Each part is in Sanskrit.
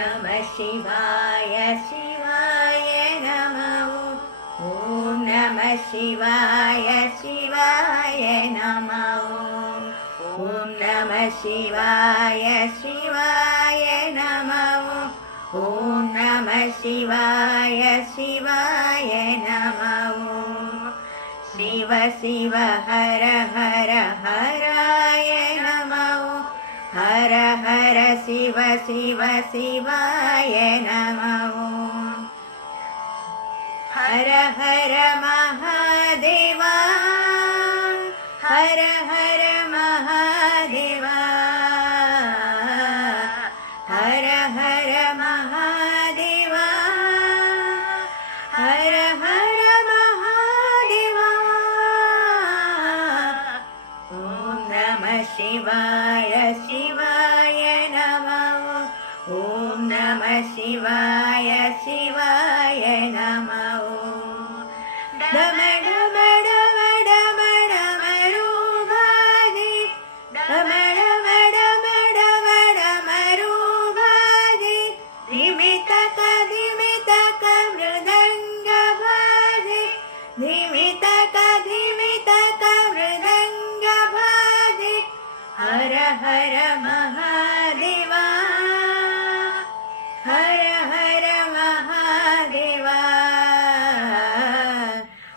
नमः शिवाय शिवाय नमः ॐ नमः शिवाय शिवाय नमः ॐ नमः शिवाय शिवाय नमः ॐ नमः शिवाय शिवाय नमः शिव शिव हर हर हराय नमः हर हर शिव शिव शिवाय नमः हर हर महादेवा हर हर महादेवा हर हर महादेवा हर हर महादेवा ॐ नमः शिवाय शिवाय नमः ॐ नमः शिवाय शिवाय नमः डमड मड मड मड मरुभागे डमड मड मड मड मरुभागे धिमितक धिमितक मृदङ्ग भागे धिमितक धिमितक मृदङ्ग भागे हर हर महादेवा हर हर महादेवा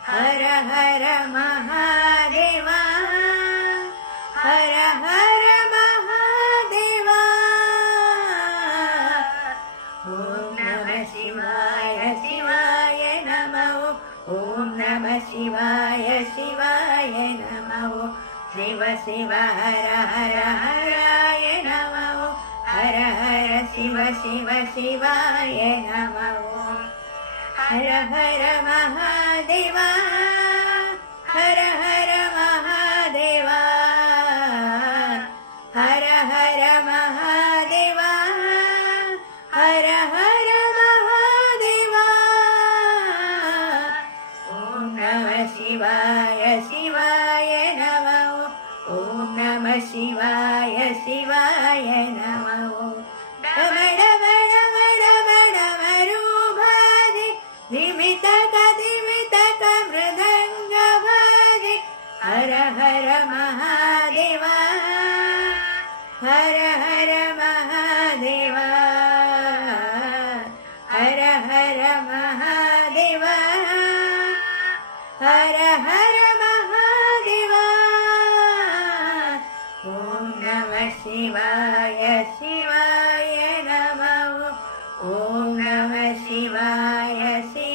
हर हर महादेवा हर हर महादेवा ॐ नमः शिवाय शिवाय नमः ॐ नमः शिवाय शिवाय नमः शिव शिव हर हर हराय नमः हर हर शिव शिव शिवाय नमः हर हर महादेवा हर हर महादेवा हर हर महादेवा हर हर महादेवा ॐ नमः शिवाय शिवाय नमः ॐ नमः शिवाय शिवाय नमः डमड मड मड मड मरुभागे धिमितक धिमितक मृदङ्ग भागे हर हर महादेवा हर हर महादेवा हर हर महादेवा हर हर महादेवा ॐ नमः शिवाय शिवाय नमः ॐ नमः शिवाय शिवाय